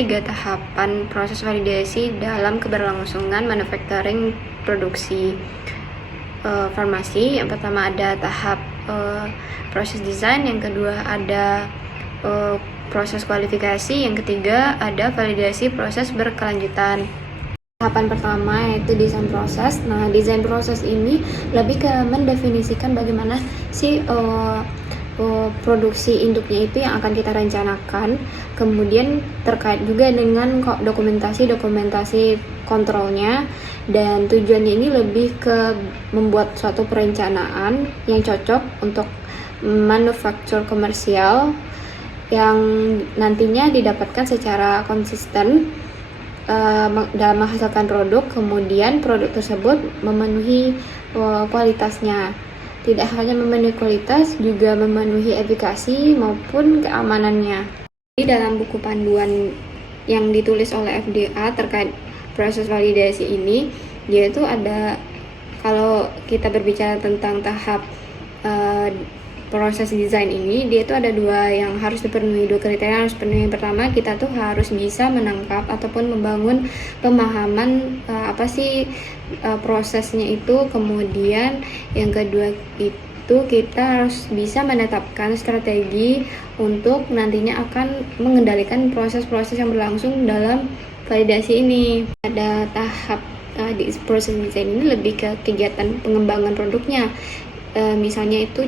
3 tahapan proses validasi dalam keberlangsungan manufacturing produksi farmasi. Yang pertama ada tahap proses desain, yang kedua ada proses kualifikasi, yang ketiga ada validasi proses berkelanjutan. Tahapan pertama yaitu desain proses. Nah, desain proses ini lebih ke mendefinisikan bagaimana sih produksi induknya itu yang akan kita rencanakan. Kemudian terkait juga dengan dokumentasi kontrolnya, dan tujuannya ini lebih ke membuat suatu perencanaan yang cocok untuk manufaktur komersial yang nantinya didapatkan secara konsisten dalam menghasilkan produk. Kemudian produk tersebut memenuhi kualitasnya. Tidak hanya memenuhi kualitas, juga memenuhi efikasi maupun keamanannya. Di dalam buku panduan yang ditulis oleh FDA terkait proses validasi ini, yaitu ada, kalau kita berbicara tentang tahap proses desain ini, dia itu ada dua yang harus dipenuhi, dua kriteria yang harus dipenuhi. Yang pertama, kita tuh harus bisa menangkap ataupun membangun pemahaman apa sih prosesnya itu. Kemudian yang kedua itu kita harus bisa menetapkan strategi untuk nantinya akan mengendalikan proses-proses yang berlangsung dalam validasi ini. Ada tahap di proses desain ini lebih ke kegiatan pengembangan produknya. Misalnya itu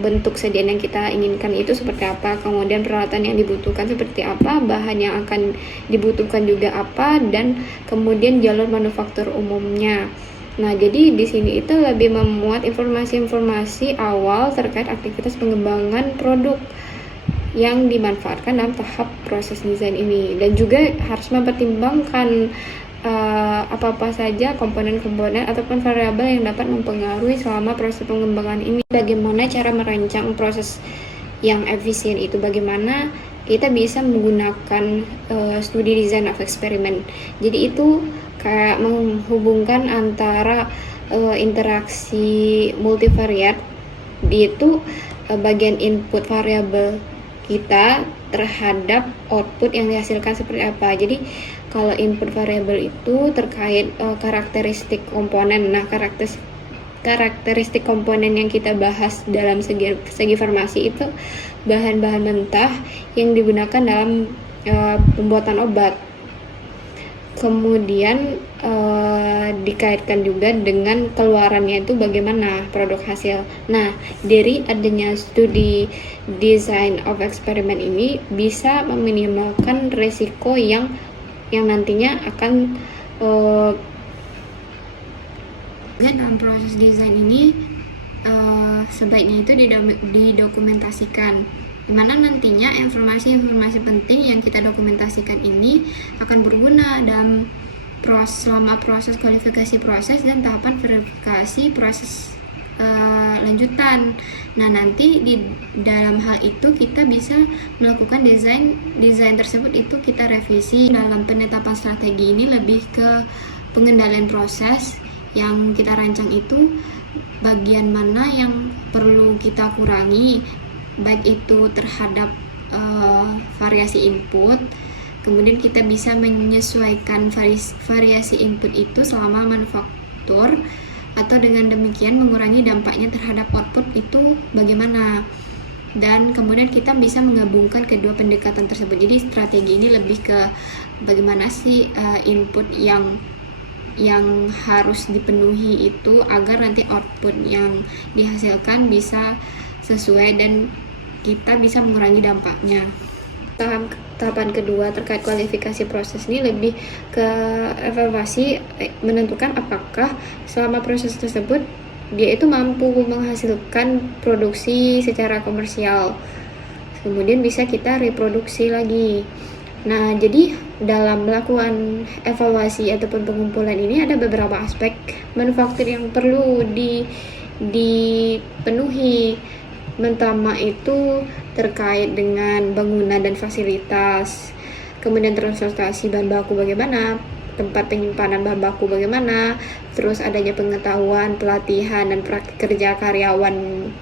bentuk sajian yang kita inginkan itu seperti apa, kemudian peralatan yang dibutuhkan seperti apa, bahan yang akan dibutuhkan juga apa, dan kemudian jalur manufaktur umumnya. Nah, jadi di sini itu lebih memuat informasi-informasi awal terkait aktivitas pengembangan produk yang dimanfaatkan dalam tahap proses desain ini, dan juga harus mempertimbangkan apa-apa saja komponen-komponen ataupun variabel yang dapat mempengaruhi selama proses pengembangan ini. Bagaimana cara merancang proses yang efisien itu, bagaimana kita bisa menggunakan studi design of experiment. Jadi itu kayak menghubungkan antara interaksi multivariat, yaitu bagian input variabel kita terhadap output yang dihasilkan seperti apa. Jadi kalau input variabel itu terkait karakteristik komponen. Nah, karakteristik komponen yang kita bahas dalam segi farmasi itu bahan-bahan mentah yang digunakan dalam pembuatan obat. Kemudian dikaitkan juga dengan keluarannya itu bagaimana produk hasil. Nah, dari adanya studi design of experiment ini bisa meminimalkan resiko yang nantinya akan dalam proses desain ini sebaiknya itu didokumentasikan, dimana nantinya informasi-informasi penting yang kita dokumentasikan ini akan berguna dalam selama proses kualifikasi proses dan tahapan verifikasi proses lanjutan. Nah, nanti di dalam hal itu kita bisa melakukan desain tersebut itu kita revisi. Dalam penetapan strategi ini lebih ke pengendalian proses yang kita rancang itu, bagian mana yang perlu kita kurangi, baik itu terhadap variasi input. Kemudian kita bisa menyesuaikan variasi input itu selama manufaktur, atau dengan demikian mengurangi dampaknya terhadap output itu bagaimana. Dan kemudian kita bisa menggabungkan kedua pendekatan tersebut. Jadi strategi ini lebih ke bagaimana sih input yang harus dipenuhi itu agar nanti output yang dihasilkan bisa sesuai dan kita bisa mengurangi dampaknya. Tahapan kedua terkait kualifikasi proses ini lebih ke evaluasi, menentukan apakah selama proses tersebut dia itu mampu menghasilkan produksi secara komersial, kemudian bisa kita reproduksi lagi. Nah, jadi dalam melakukan evaluasi ataupun pengumpulan ini ada beberapa aspek manufaktur yang perlu dipenuhi. Pertama itu terkait dengan bangunan dan fasilitas, kemudian transportasi bahan baku bagaimana, tempat penyimpanan bahan baku bagaimana, terus adanya pengetahuan, pelatihan, dan praktik kerja karyawan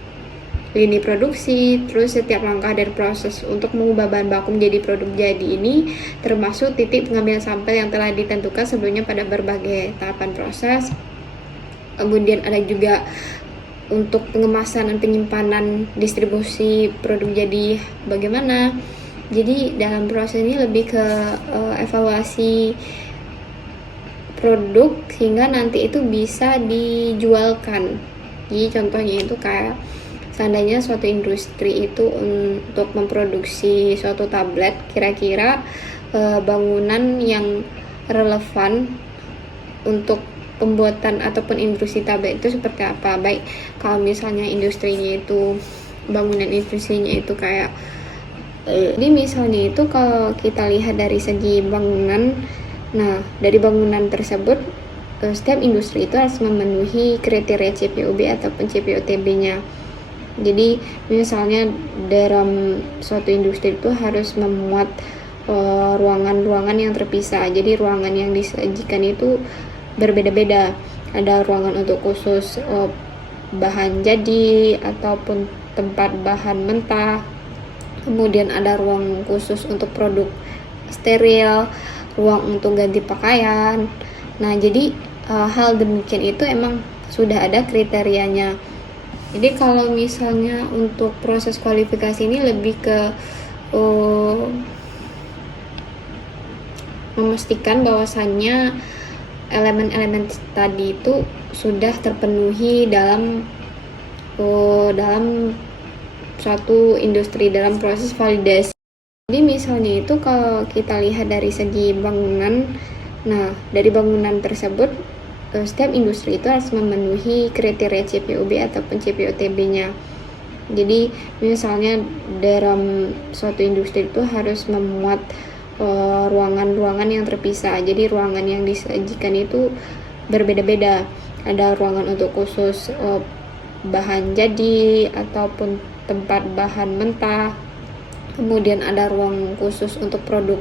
lini produksi, terus setiap langkah dari proses untuk mengubah bahan baku menjadi produk jadi ini termasuk titik pengambilan sampel yang telah ditentukan sebelumnya pada berbagai tahapan proses. Kemudian ada juga untuk pengemasan dan penyimpanan distribusi produk jadi bagaimana. Jadi dalam proses ini lebih ke evaluasi produk hingga nanti itu bisa dijualkan. Jadi contohnya itu kayak seandainya suatu industri itu untuk memproduksi suatu tablet, kira-kira bangunan yang relevan untuk pembuatan ataupun industri tablet itu seperti apa. Baik kalau misalnya industrinya itu, bangunan industrinya itu kayak jadi misalnya itu kalau kita lihat dari segi bangunan, nah dari bangunan tersebut setiap industri itu harus memenuhi kriteria CPOB ataupun CPOTB-nya. Jadi misalnya dalam suatu industri itu harus memuat ruangan-ruangan yang terpisah. Jadi ruangan yang disajikan itu berbeda-beda. Ada ruangan untuk khusus bahan jadi ataupun tempat bahan mentah. Kemudian ada ruang khusus untuk produk steril, ruang untuk ganti pakaian. Nah, jadi hal demikian itu emang sudah ada kriterianya. Jadi kalau misalnya untuk proses kualifikasi ini lebih ke memastikan bahwasannya elemen-elemen tadi itu sudah terpenuhi dalam suatu industri dalam proses validasi. Jadi misalnya itu kalau kita lihat dari segi bangunan, nah dari bangunan tersebut setiap industri itu harus memenuhi kriteria CPOB ataupun CPOTB-nya. Jadi misalnya dalam suatu industri itu harus memuat ruangan-ruangan yang terpisah. Jadi ruangan yang disajikan itu berbeda-beda. Ada ruangan untuk khusus bahan jadi ataupun tempat bahan mentah. Kemudian ada ruang khusus untuk produk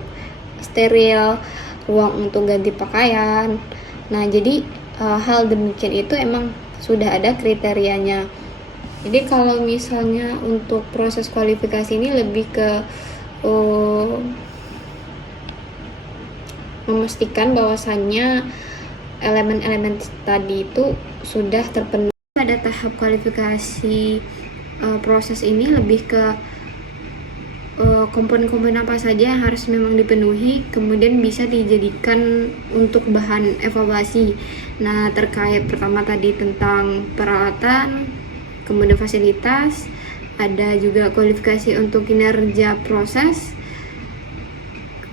steril, ruang untuk ganti pakaian. Nah, jadi hal demikian itu emang sudah ada kriterianya. Jadi kalau misalnya untuk proses kualifikasi ini lebih ke memastikan bahwasannya elemen-elemen tadi itu sudah terpenuhi. Pada tahap kualifikasi proses ini lebih ke komponen-komponen apa saja yang harus memang dipenuhi, kemudian bisa dijadikan untuk bahan evaluasi. Nah, terkait pertama tadi tentang peralatan, kemudian fasilitas, ada juga kualifikasi untuk kinerja proses,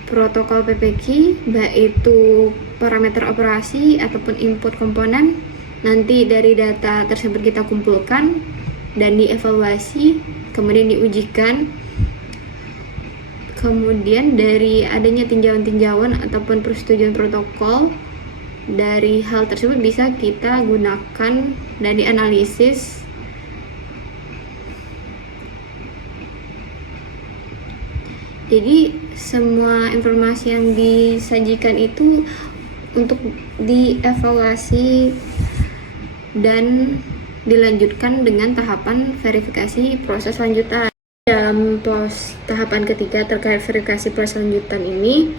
protokol PPQ, baik itu parameter operasi ataupun input komponen. Nanti dari data tersebut kita kumpulkan dan dievaluasi, kemudian diujikan. Kemudian dari adanya tinjauan-tinjauan ataupun persetujuan protokol, dari hal tersebut bisa kita gunakan dan dianalisis. Jadi semua informasi yang disajikan itu untuk dievaluasi dan dilanjutkan dengan tahapan verifikasi proses lanjutan. Dalam tahapan ketiga terkait verifikasi proses lanjutan ini,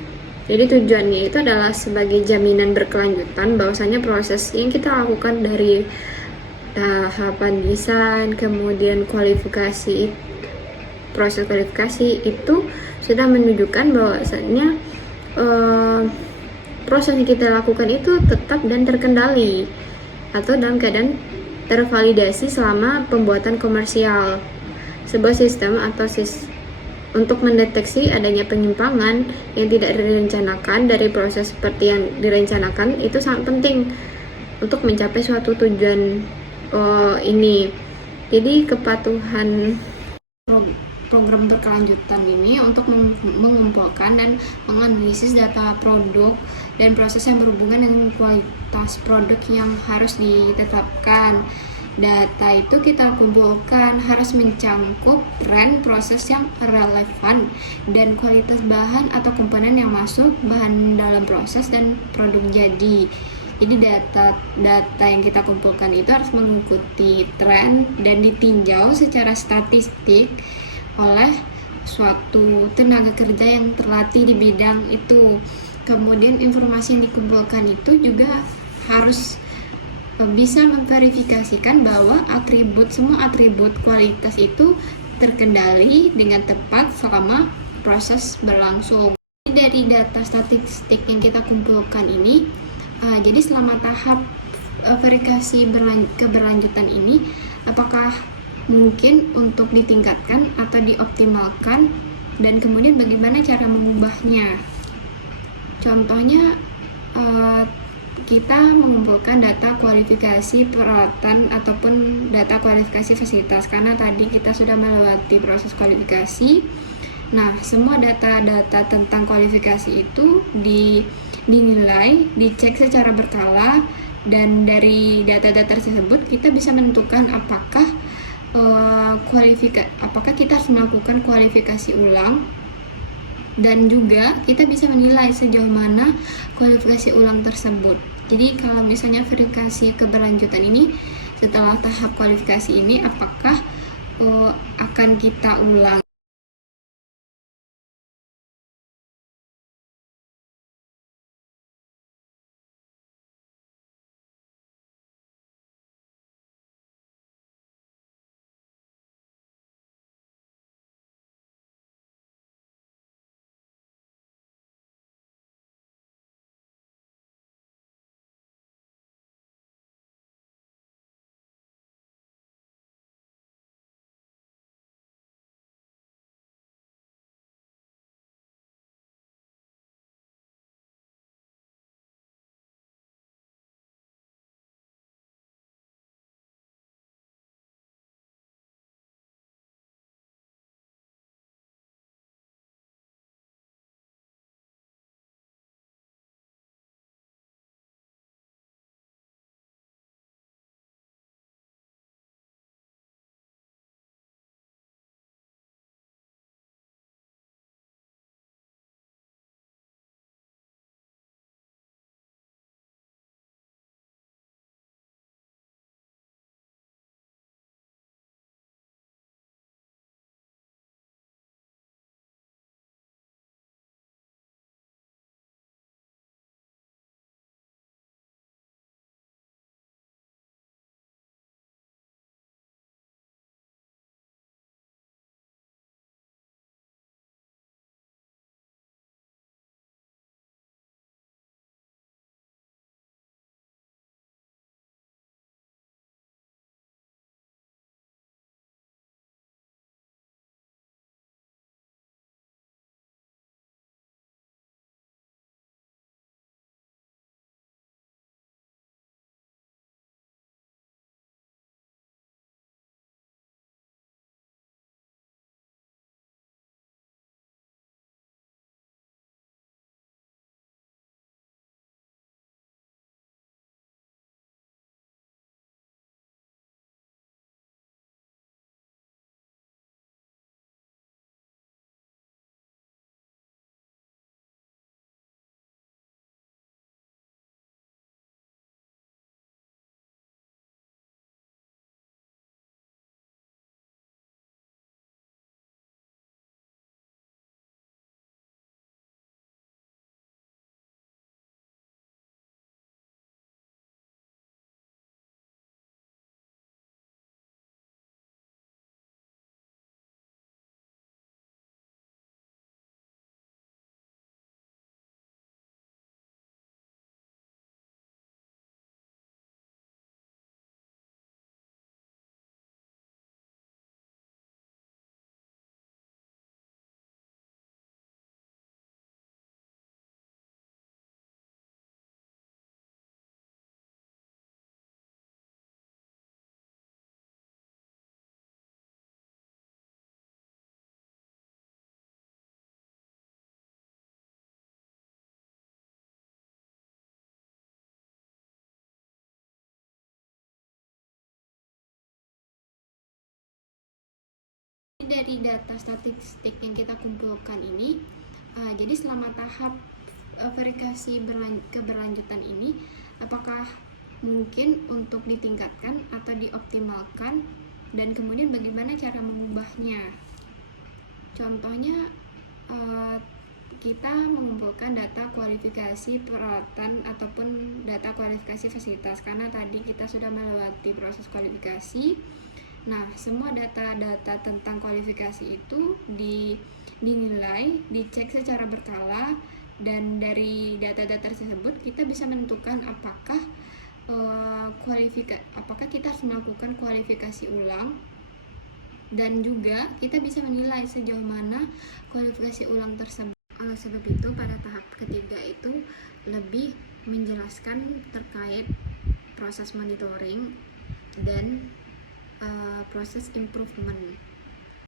jadi tujuannya itu adalah sebagai jaminan berkelanjutan bahwasanya proses yang kita lakukan dari tahapan desain, kemudian kualifikasi, proses kualifikasi itu sudah menunjukkan bahwasanya proses yang kita lakukan itu tetap dan terkendali atau dalam keadaan tervalidasi selama pembuatan komersial. Sebuah sistem atau untuk mendeteksi adanya penyimpangan yang tidak direncanakan dari proses seperti yang direncanakan itu sangat penting untuk mencapai suatu tujuan ini. Jadi kepatuhan program berkelanjutan ini untuk mengumpulkan dan menganalisis data produk dan proses yang berhubungan dengan kualitas produk yang harus ditetapkan. Data itu kita kumpulkan harus mencangkup tren proses yang relevan dan kualitas bahan atau komponen yang masuk bahan dalam proses dan produk jadi. Jadi data yang kita kumpulkan itu harus mengikuti tren dan ditinjau secara statistik oleh suatu tenaga kerja yang terlatih di bidang itu. Kemudian informasi yang dikumpulkan itu juga harus bisa memverifikasikan bahwa semua atribut kualitas itu terkendali dengan tepat selama proses berlangsung. Dari data statistik yang kita kumpulkan ini, jadi selama tahap verifikasi keberlanjutan ini, apakah mungkin untuk ditingkatkan atau dioptimalkan, dan kemudian bagaimana cara mengubahnya. Contohnya, kita mengumpulkan data kualifikasi peralatan ataupun data kualifikasi fasilitas, karena tadi kita sudah melewati proses kualifikasi. Nah, semua data-data tentang kualifikasi itu dinilai, dicek secara berkala, dan dari data-data tersebut kita bisa menentukan apakah kita harus melakukan kualifikasi ulang, dan juga kita bisa menilai sejauh mana kualifikasi ulang tersebut. Jadi kalau misalnya verifikasi keberlanjutan ini, setelah tahap kualifikasi ini, apakah akan kita ulang. Dari data statistik yang kita kumpulkan ini, jadi selama tahap verifikasi keberlanjutan ini, apakah mungkin untuk ditingkatkan atau dioptimalkan, dan kemudian bagaimana cara mengubahnya. Contohnya, kita mengumpulkan data kualifikasi peralatan ataupun data kualifikasi fasilitas, karena tadi kita sudah melewati proses kualifikasi. Nah, semua data-data tentang kualifikasi itu dinilai, dicek secara berkala, dan dari data-data tersebut kita bisa menentukan apakah apakah kita harus melakukan kualifikasi ulang, dan juga kita bisa menilai sejauh mana kualifikasi ulang tersebut. Oleh sebab itu, pada tahap ketiga itu lebih menjelaskan terkait proses monitoring dan proses improvement.